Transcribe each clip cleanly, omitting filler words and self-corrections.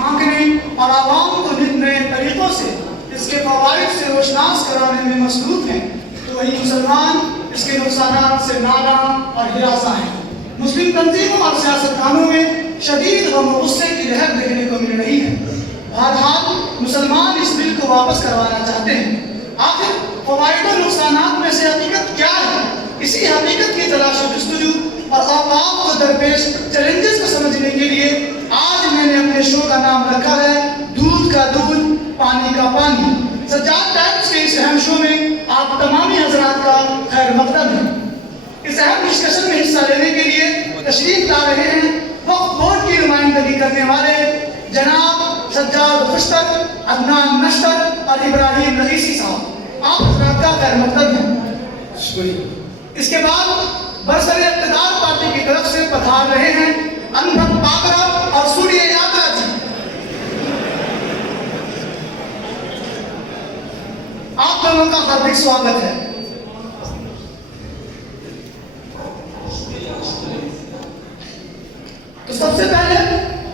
آنکھنے اور عوام کو نئے طریقوں سے اس کے فوائد سے روشناس کرانے میں مصروف ہیں، تو وہی مسلمان اس کے نقصانات سے نالاں اور ہراساں ہیں۔ مسلم تنظیموں اور سیاستدانوں میں شدید غم و غصے کی لہر دیکھنے کو مل رہی ہے۔ بہرحال مسلمان اس بل کو واپس کروانا چاہتے ہیں۔ آخر فوائد و نقصانات میں سے حقیقت کیا ہے؟ اسی حقیقت کی تلاش و جستجو اور اوقات کو درپیش چیلنجز کو سمجھنے کے لیے آج میں نے اپنے شو کا نام رکھا ہے دودھ کا دودھ پانی کا پانی۔ سجاد ٹائمز کے اس اہم شو میں آپ تمامی حضرات کا خیر مقدم ہے۔ اس اہم ڈسکشن میں حصہ لینے کے لیے تشریف لا رہے ہیں وقف بورڈ کی نمائندگی کرنے والے جناب سجاد خشتر، عدنان نشتر اور ابراہیم رئیسی صاحب، آپ حضرات کا خیر مقدم ہے۔ شکریہ۔ اس کے بعد برسر اقتدار پارٹی کی طرف سے پدھار رہے ہیں انبھت پاکرا اور سوریہ یاترا جی، آپ دونوں کا ہاردک سواگت ہے۔ تو سب سے پہلے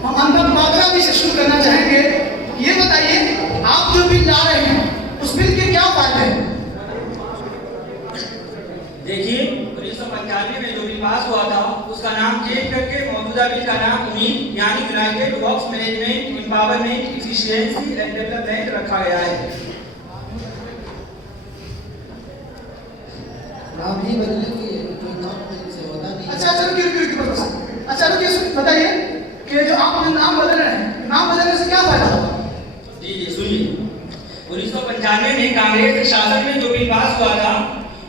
ہم انبھت پاکرا جی سے شروع کرنا چاہیں گے، یہ بتائیے آپ جو بل لا رہے ہیں اس بل کے کیا فائدے ہیں؟ دیکھیے 1995 میں جو بل پاس ہوا تھا اس کا نام چینج کر کے موجودہ بل کا نام امید یعنی United works management empowerment efficiency and development رکھا گیا ہے۔ نام ہی بدلے کہ کوئی نام سے ہوتا نہیں۔ اچھا رکیے بتائیے کہ جو آپ نام بدل رہے ہیں، نام بدلنے سے کیا فائدہ ہوگا؟ جی سنیے، 1995 میں کانگریس کے شاسن میں جو بل پاس ہوا تھا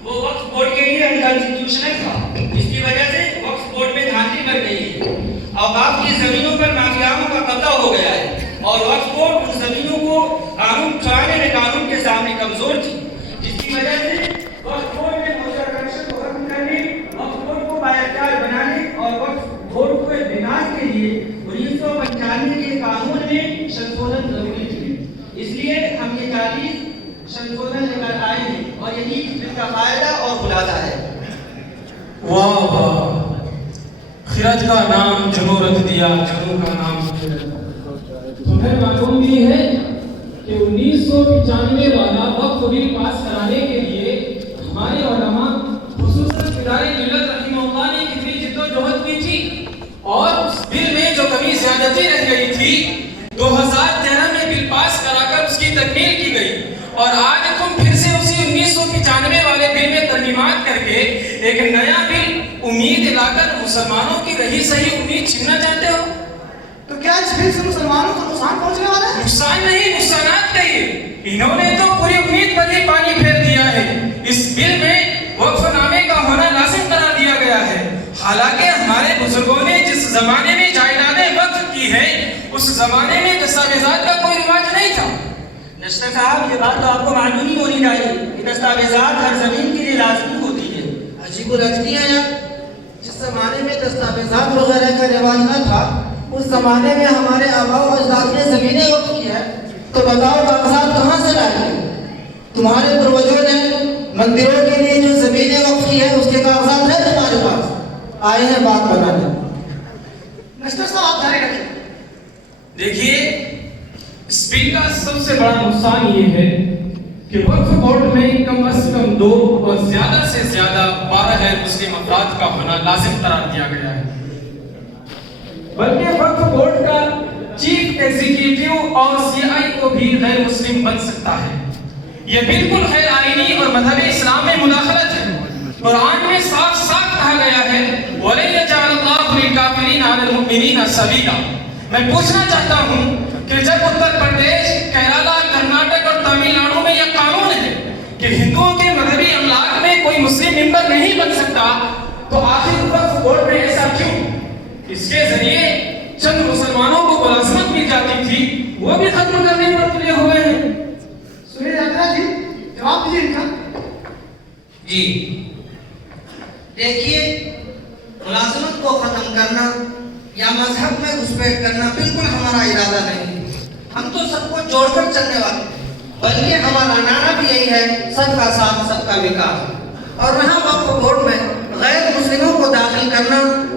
وہ وقف بورڈ کے لیے انکانسٹیٹیوشنل تھا۔ اس کی وجہ سے وقف بورڈ میں دھاندلی بڑھ گئی ہے، اوقاف کی زمینوں پر مافیاؤں کا قبضہ ہو گیا ہے اور وقف بورڈ ان زمینوں کو قانون چلانے میں قانون کے سامنے کمزور تھی، جس کی وجہ سے وقف بورڈ میں موجودہ کرپشن کو ختم کرنے، وقف بورڈ کو بااختیار بنانے اور وقف بورڈ کو بنانے کے لیے 1995 کے قانون میں شنسوزن ضروری تھی۔ اس لیے ہم یہ 40 شنسوزن لے کر آئے ہیں اور یہی اس کا فائدہ اور خلاصہ ہے۔ واہ واہ، خرج کا نام جنو رکھ دیا، جنو کا نام تمہیں معلوم بھی ہے کہ 1995 والا وقف بل پاس کرانے کے لیے ہمارے علماء خصوصاً فدائے ملت رحمہ اللہ نے کتنی جدوجہد کی تھی، اور اس بل میں جو کمی زیادتی رہ گئی تھی 2013 میں بل پاس کرا کر اس کی تکمیل کی گئی، اور آج تم پھر سے اسی 1995 والے بل میں ترمیمات کر کے ایک نیا بل امید لا کر مسلمانوں کی رہی صحیح امید چھیننا چاہتے ہو۔ تو کیا اس بل سے مسلمانوں کو نقصان پہنچنے والا ہے؟ نقصان نہیں، نقصانات کہیے۔ انہوں نے تو پوری امید پر ہی پانی پھیر دیا ہے۔ اس بل میں وقف نامے کا ہونا لازم قرار دیا گیا ہے، حالانکہ ہمارے بزرگوں نے جس زمانے میں جائیدادیں وقف کی ہیں اس زمانے میں دستاویزات کا کوئی رواج نہیں تھا۔ نشتر صاحب، یہ بات تو آپ کو معلوم ہی ہونی چاہیے کہ دستاویزات ہر زمین کے لیے لازمی ہوتی ہے۔ عجیب و لجنی ہے یار، جس زمانے میں دستاویزات وغیرہ کا رواج نہ تھا اس زمانے میں ہمارے آباء و اجداد نے زمینیں وقف کی ہے، تو بتاؤ کاغذات کہاں سے لائے؟ تمہارے پروجوں نے مندروں کے لیے جو زمینیں وقف کی ہے اس کے کاغذات ہیں تمہارے پاس، آئے ہیں بات بنانے۔ نشتر صاحب آپ جاری رکھیں۔ دیکھیے، اس بل کا سب سے بڑا نقصان یہ ہے کہ وقف بورڈ میں کم از کم 2 اور زیادہ سے زیادہ 12 غیر مسلم افراد کا ہونا لازم قرار دیا گیا ہے، بلکہ وقف بورڈ کا چیف ایگزیکٹو اور CI کو بھی غیر مسلم بن سکتا ہے۔ یہ بالکل غیر آئینی اور مذہب اسلام میں مداخلت ہے۔ قرآن میں صاف صاف کہا گیا ہے وَلَن يَجْعَلَ اللَّهُ لِلْكَافِرِينَ عَلَى الْمُؤْمِنِينَ سَبِيلًا۔ میں پوچھنا چاہتا ہوں کہ جب اتر پردیش، کیرالہ، کرناٹک اور تمل ناڈو میں یہ قانون ہے کہ ہندوؤں کے مذہبی املاک میں کوئی مسلم ممبر نہیں بن سکتا، تو آخر وقف بورڈ میں ایسا کیوں؟ اس کے ذریعے چند مسلمانوں کو ملازمت مل جاتی تھی، وہ بھی ختم کرنے پر تلے ہوئے ہیں۔ سوریہ یاترا جی جواب دیجیے ان کا۔ جی دیکھیے، ملازمت کو ختم کرنا یا مذہب میں گھسپیٹ کرنا بالکل ہمارا ارادہ نہیں۔ ہم تو سب کو جوڑ کر چلنے والے، بلکہ ہمارا نعرہ بھی یہی ہے سب کا ساتھ سب کا وکاس۔ اور رہا وقف بورڈ میں غیر مسلموں کو داخل کرنا،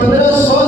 1500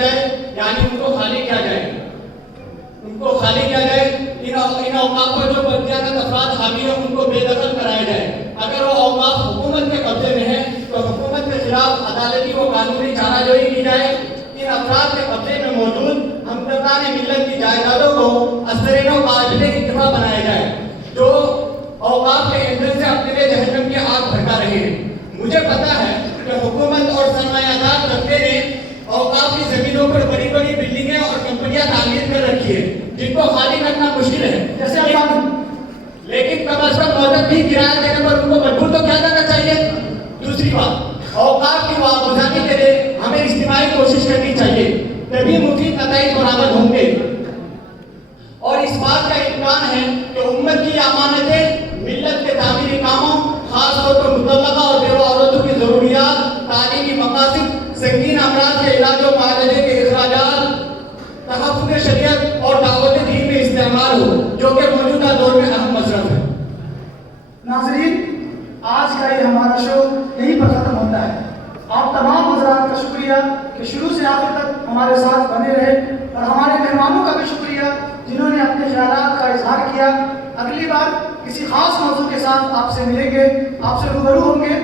جائے، یعنی ان کو خالی کیا جائے، ان کو خالی کیا جائے. ان اوقاف پر جو بدقیادت افراد حامی ہیں ان کو بے دخل کرایا جائے. اگر وہ اوقاف حکومت کے قبضے میں ہے تو حکومت کے خلاف عدالتی و قانونی چارہ جوئی کی جائے. ان افراد کے قبضے میں موجود ہمدردان ملت کی جائیدادوں کو ازسرین و قابل انتفاع بنایا جائے جو اوقاف کے ایندھن سے اپنے لیے جہنم کی آگ بھڑکا رہے ہیں. مجھے پتا ہے کہ حکومت اور سرمایہ دار طبقے نے اوقاف کی زمینوں پر بڑی بڑی بلڈنگیں اور کمپنیاں تعمیر کر رکھی ہے جن کو خالی کرنا مشکل ہے. جیسے لیکن کم از کم مدت بھی کرایہ دینے پر ان کو مجبور تو کیا کرنا چاہیے. دوسری بات، اوقاف کی واگزاری کے لیے ہمیں اجتماعی کوشش کرنی چاہیے، تبھی مفید نتائج برآمد ہوں گے. اور اس بات کا امکان ہے کہ امت کی امانتیں ملت کے تعمیری کاموں، خاص طور پر مطلقہ اور بیوہ عورتوں کی ضروریات، تعلیمی مقاصد، سنگین امراض کے علاج و معالجے کے اخراجات، تحفظ شریعت اور دعوت دین میں استعمال ہو، جو کہ موجودہ دور میں اہم مصرف ہے. ناظرین، آج کا یہ ہمارا شو یہیں پر ختم ہوتا ہے. آپ تمام حضرات کا شکریہ کہ شروع سے آخر تک ہمارے ساتھ بنے رہے، اور ہمارے مہمانوں کا بھی شکریہ جنہوں نے اپنے خیالات کا اظہار کیا. اگلی بار کسی خاص موضوع کے ساتھ آپ سے ملیں گے، آپ سے روبرو ہوں گے.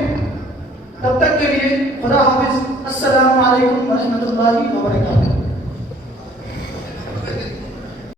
تب تک کے لیے خدا حافظ. السلام علیکم ورحمۃ اللہ وبرکاتہ.